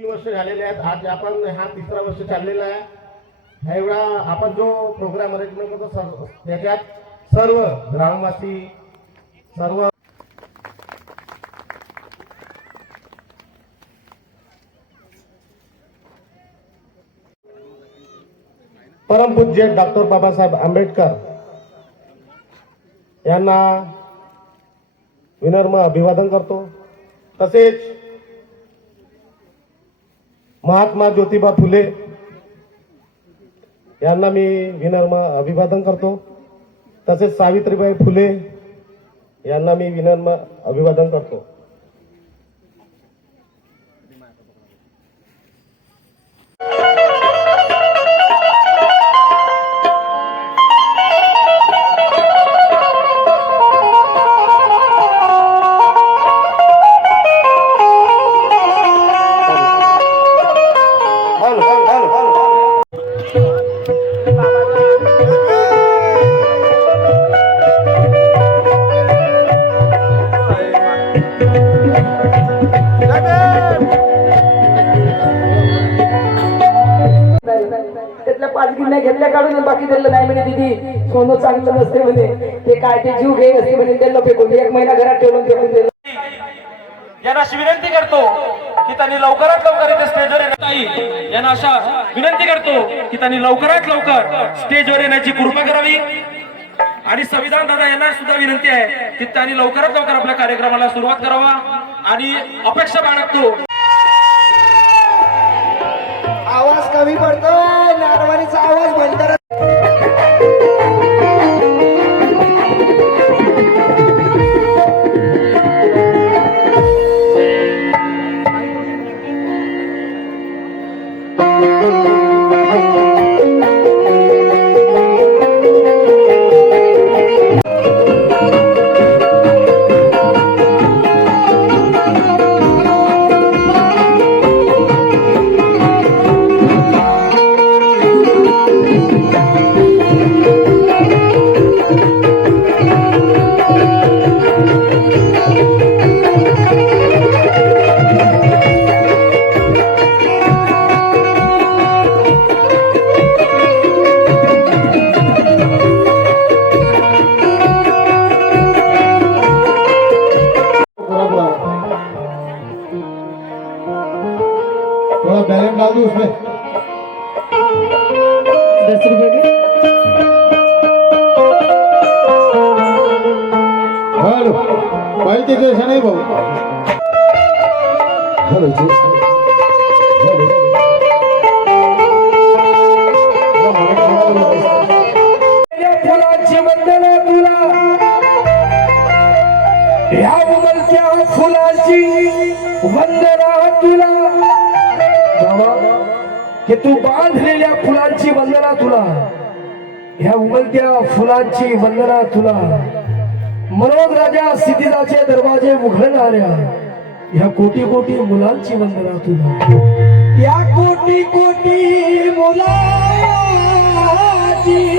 तीन वर्ष झालेले आहेत. आज आपण हा तिसरा वर्ष चाललेला आहे. ह्यावेळा एवढा आपण जो प्रोग्राम अरेंजमेंट करतो सर्व त्याच्यात सर्व ग्रामवासी सर्व परमपूज्य डॉक्टर बाबासाहेब आंबेडकर यांना विनम्र अभिवादन करतो. तसेच महात्मा ज्योतिबा फुले यांना मी विनम्र अभिवादन करतो. तसेच सावित्रीबाई फुले यांना मी विनम्र अभिवादन करतो. गिन्या घेतल्या काढून आणि बाकी त्याला नाही म्हणे दिदी. सोनं चांगलं नसते म्हणे. ते काय ते जीव घे असते म्हणे त्याला फेकून एक महिना घरात ठेवून फेकून दिलं यांना अशी विनंती करतो की त्यांनी लवकरात लवकर इथे स्टेजवर येण्यात ताई यांना अशा विनंती करतो की त्यांनी लवकरात लवकर स्टेजवर येण्याची कृपा करावी. आणि संविधान दादा यांना सुद्धा विनंती आहे की त्यांनी लवकरात लवकर आपल्या कार्यक्रमाला सुरुवात करावा. आणि अपेक्षा बाळगतो. आवाज कमी पडतोय आडवाणीचा आवाज बंद करा. या उमलत्या फुलाची वंदना तुला. बाबा, की तू बांधलेल्या फुलांची वंदना तुला. ह्या उमलत्या फुलांची वंदना तुला. मनोज राजा सिद्धिदाचे दरवाजे उघडणाऱ्या ह्या कोटी कोटी मुलांची वंदना तुला. या कोटी कोटी मुलांची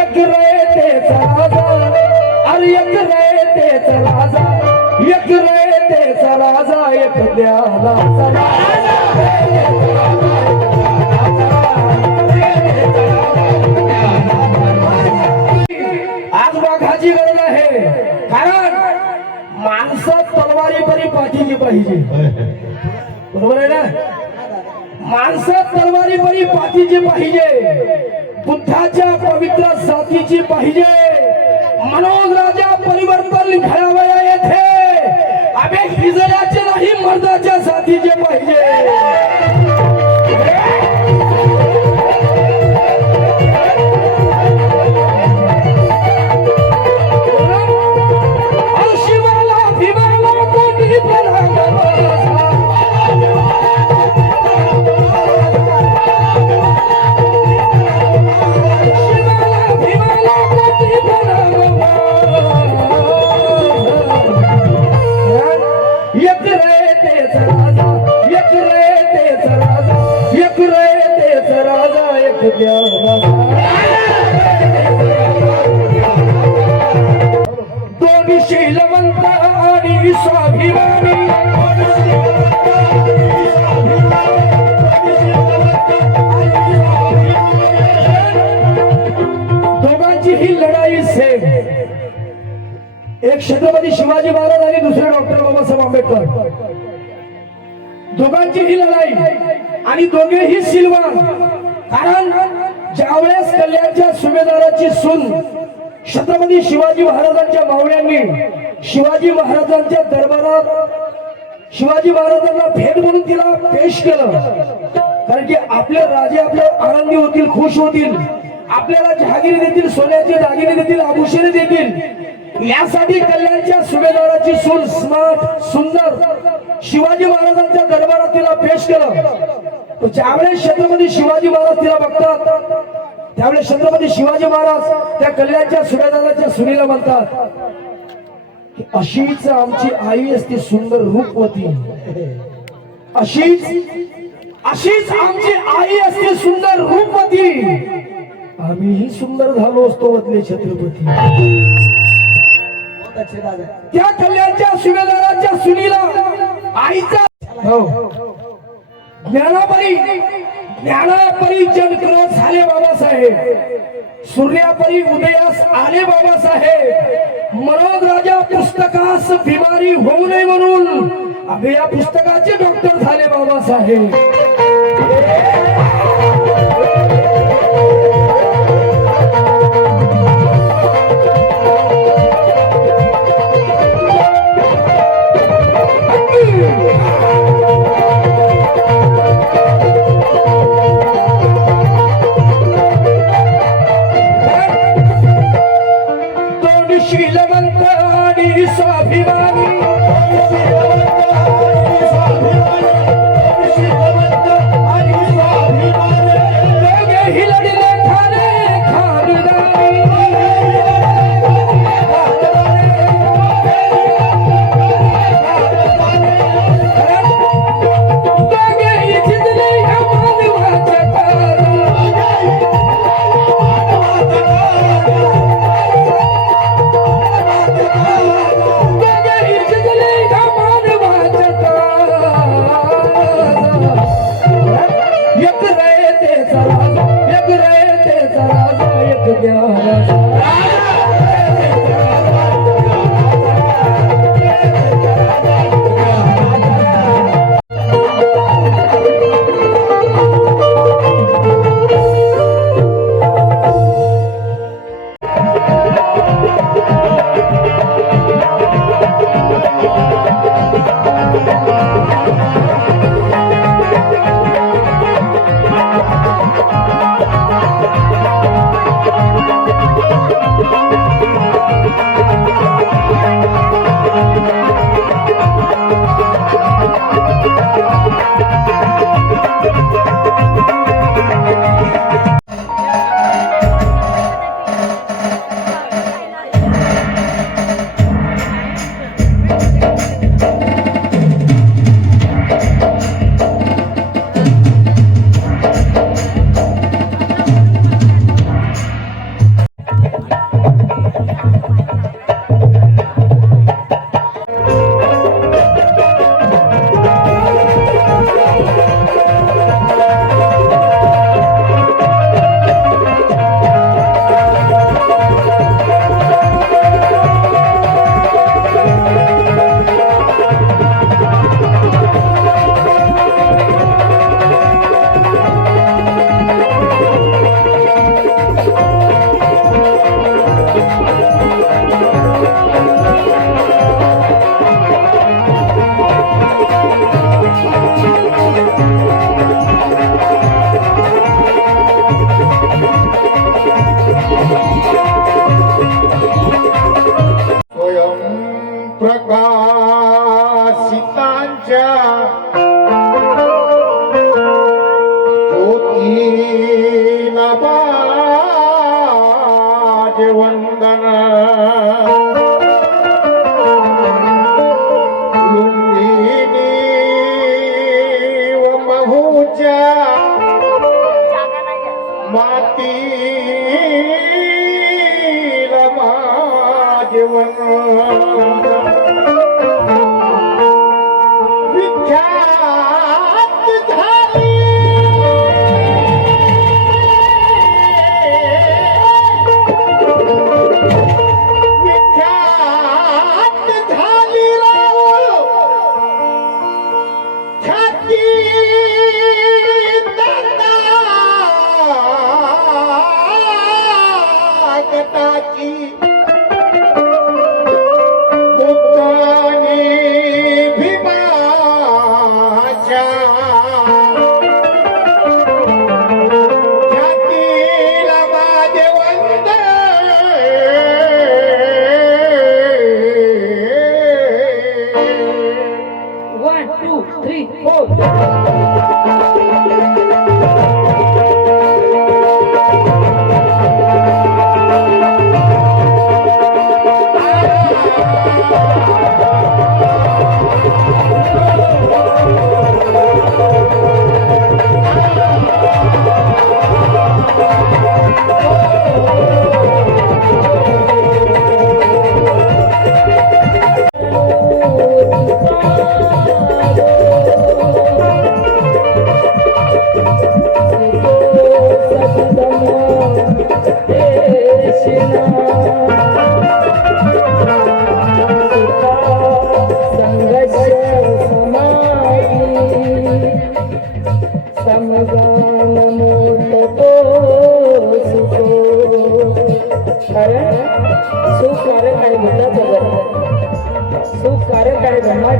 एक ते सराजा अरे एक रयते सराजा एक रयते सराजा एक द्याला आज वाघाची गरज आहे कारण माणसं तलवारी परी पाठीली पाहिजे. बरोबर आहे ना? माणसं तलवारी परी पाठीची पाहिजे. बुद्धाच्या पवित्र साथीची पाहिजे. मनोज राजा परिवर्तन घडावया येथे. अबे हिजऱ्याचे नाही मर्दाच्या साथीचे पाहिजे. शीलवंत आणि स्वाभिमानी दोघांची ही लढाई सेम एक छत्रपती शिवाजी महाराज आणि दुसरे डॉक्टर बाबासाहेब आंबेडकर. दोघांची ही लढाई आणि दोघेही सिल्वान. कारण ज्यावेळेस कल्याणच्या सुभेदाराची सून छत्रपती शिवाजी महाराजांच्या मावळ्यांनी शिवाजी महाराजांच्या दरबारात शिवाजी महाराजांना भेट म्हणून तिला पेश केलं. कारण की आपले राजे आपल्या आनंदी होतील खुश होतील. आपल्याला जहागिरी देतील सोन्याचे दागिने देतील आभूषणे देतील. यासाठी कल्याणच्या सुभेदाराची सून स्मार्ट सुंदर शिवाजी महाराजांच्या दरबारात तिला पेश केलं. ज्यावेळेस छत्रपती शिवाजी महाराज तिला बघतात त्यावेळेस छत्रपती शिवाजी महाराज त्या कल्याणच्या सुभेदाराच्या सुनीला म्हणतात अशीच आमची आई असते सुंदर रूपवती अशीच अशीच आमची आई असते सुंदर रूपवती आम्हीही सुंदर झालो असतो वदले छत्रपती. त्या कल्याणच्या सुभेदाराच्या सुनीला आईचा हो. ज्ञानापरी ज्ञानापरी जनकर झाले बाबासाहेब. सूर्यापरी उदयास आले बाबासाहेब. मनोज राजा पुस्तकास बिमारी होऊ नये म्हणून अभि या पुस्तकाचे डॉक्टर झाले बाबासाहेब. दोन शीलवंत आणि स्वाभिमानी. எட்டு வயதே சலாமா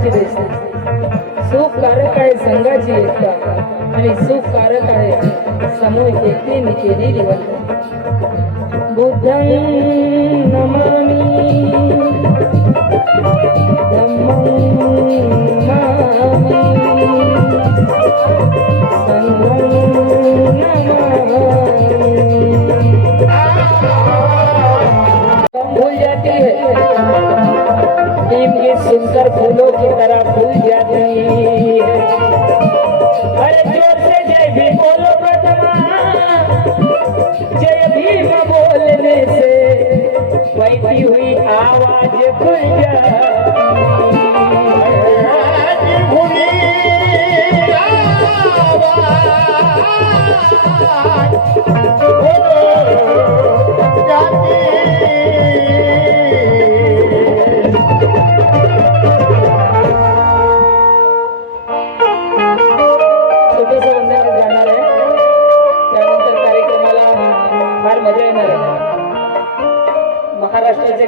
संघाची दिसते सुखकारक सुख कारक आहे संघाची एकता. आणि सुख कारक आहे सामूहिक एकतेने केलेली वर्तन बुद्धं नमामि. संघं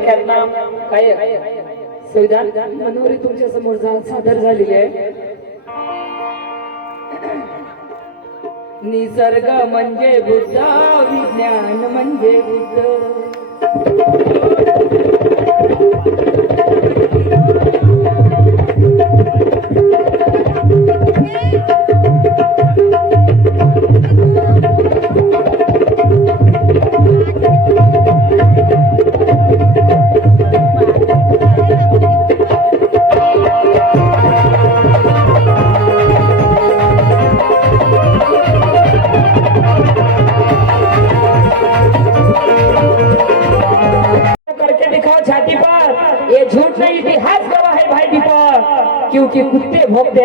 महाराष्ट्राचे काय संविधान मनोरी तुमच्यासमोर सादर झालेली आहे. निसर्ग म्हणजे बुद्ध विज्ञान म्हणजे बुद्ध.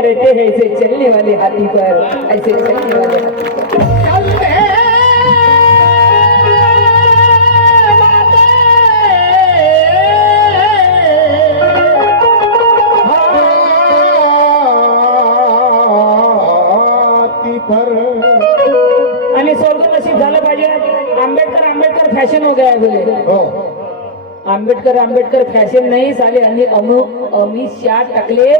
रहते हैं ऐसे चलने वाले हाथी पर ऐसे चलने वाले हाथी पर। पर आणि स्वर्ग नशीब झालं पाहिजे. आंबेडकर आंबेडकर फॅशन हो गया है बोले हो. आंबेडकर आंबेडकर फॅशन नाही साले आणि अमित शाह टाकले.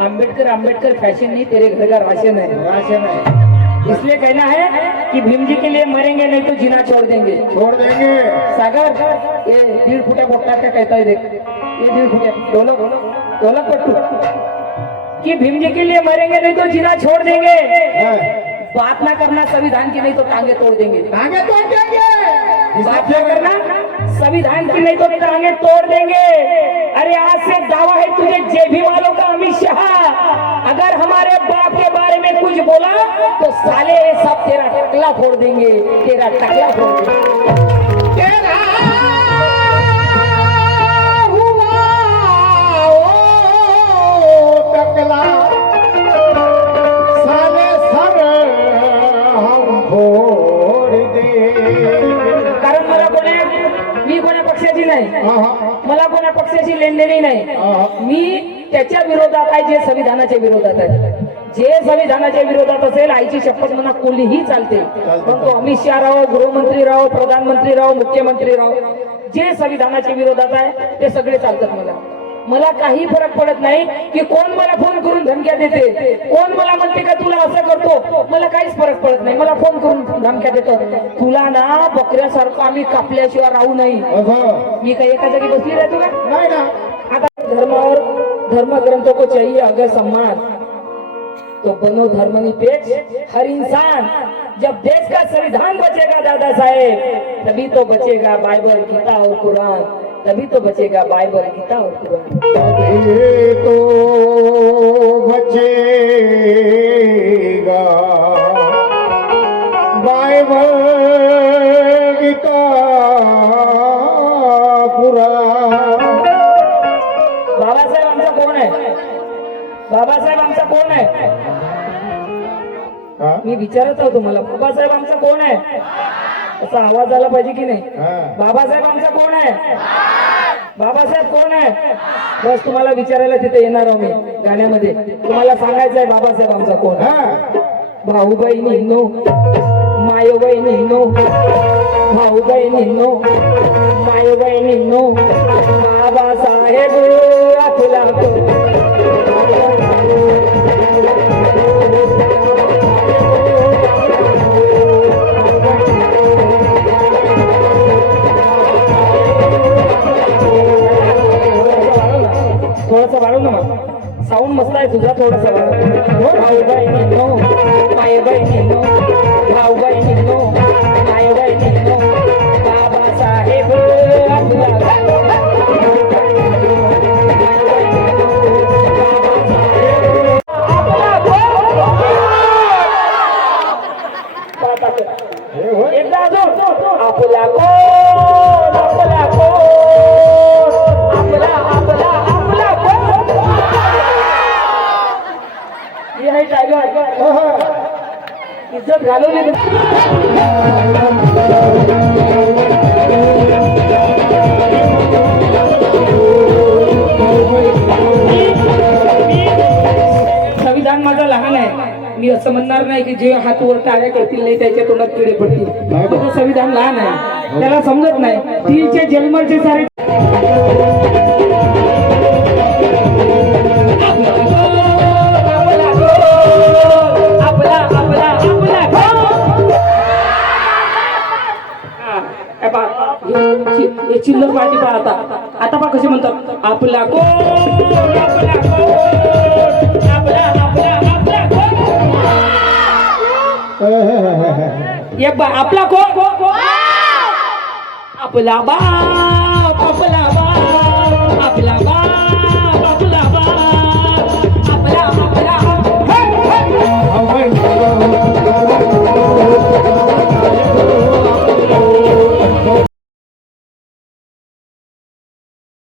अंबेडकर अंबेडकर फैशन नहीं तेरे घर का राशन है राशन है इसलिए कहना है कि भीम जी के लिए मरेंगे नहीं तो जीना छोड़ देंगे। छोड़ देंगे। सागर ये डेढ़ फुटा बोकटा का कहता है देख। ये डेढ़ फुटा ढोलक ढोलक पट्टू। कि भीम जी के लिए मरेंगे नहीं तो जीना छोड़ देंगे। बात ना करना संविधान की नहीं तो टांगे तोड़ देंगे। आगे तोड़ देंगे। ना? करना संविधान की नहीं तो टांगे तोड़ देंगे। अरे आज से दावा है तुझे जेबी वालों का, अमित शाह। अगर हमारे बाप के बारे में कुछ बोला तो साले सब तेरा टकला फोड़ देंगे। तेरा टकला फोड़ देंगे। तेरा नाही. मला कोण्या पक्षाची लेनदेणी नाही. मी त्याच्या विरोधात आहे जे संविधानाच्या विरोधात आहे. जे संविधानाच्या विरोधात असेल आईची शपथ म्हणा कोणीही चालते. मग तो अमित शहा राहो गृहमंत्री राहो प्रधानमंत्री राहो मुख्यमंत्री राहो जे संविधानाच्या विरोधात आहे ते सगळे चालतात मला. मला काही फरक पडत नाही की कोण मला फोन करून धमक्या देते. कोण मला म्हणते का तुला असं करतो? मला काहीच फरक पडत नाही. मला फोन करून धमक्या देतो. तुला ना बकऱ्यासारखं आम्ही कापल्याशिवाय राहू नाही. मी काही एका जागी बसली राहतो नाही ना. आता धर्म और धर्म ग्रंथों को चाहिए अगर सम्मान. तो बनो धर्म निरपेक्ष हर इंसान. जब देश का संविधान बचेगा दादा साहेब तभी तो बचेगा बाइबल गीता और कुरान. तभी तो बचेगा बाइबल गीता और कुरान। ये तो बचेगा। बाइबल गीता पुराण बाबासाहेब आमचा कोण आहे? बाबासाहेब आमचा कोण आहे? हा? मी विचारत आहो तुम्हाला बाबासाहेब आमचा कोण आहे? असा आवाज आला पाहिजे की नाही हा. बाबासाहेब आमचा कोण आहे बाबासाहेब कोण आहे बस तुम्हाला विचारायला तिथे येणार आहो मी गाण्यामध्ये तुम्हाला सांगायचं आहे बाबासाहेब आमचा कोण. हा? भाऊ बहिणींनो माय बहिणींनो भाऊ बहिणींनो माय बहिणींनो बाबासाहेब आपला थोडासा घालवली संविधान माझा लहान आहे. मी असं म्हणणार नाही की जे हात वर टाळ्या करतील नाही त्याच्या तोंडात किडे पडतील. माझं संविधान लहान आहे. त्याला समजत नाही. तीनचे जन्माचे सारे हे चिल्लर पार्टी पाहता आता. आता पहा कशी म्हणतात. आपला कोण? आपला आपला आपला ये बा आपला कोण? आपला बाप आपला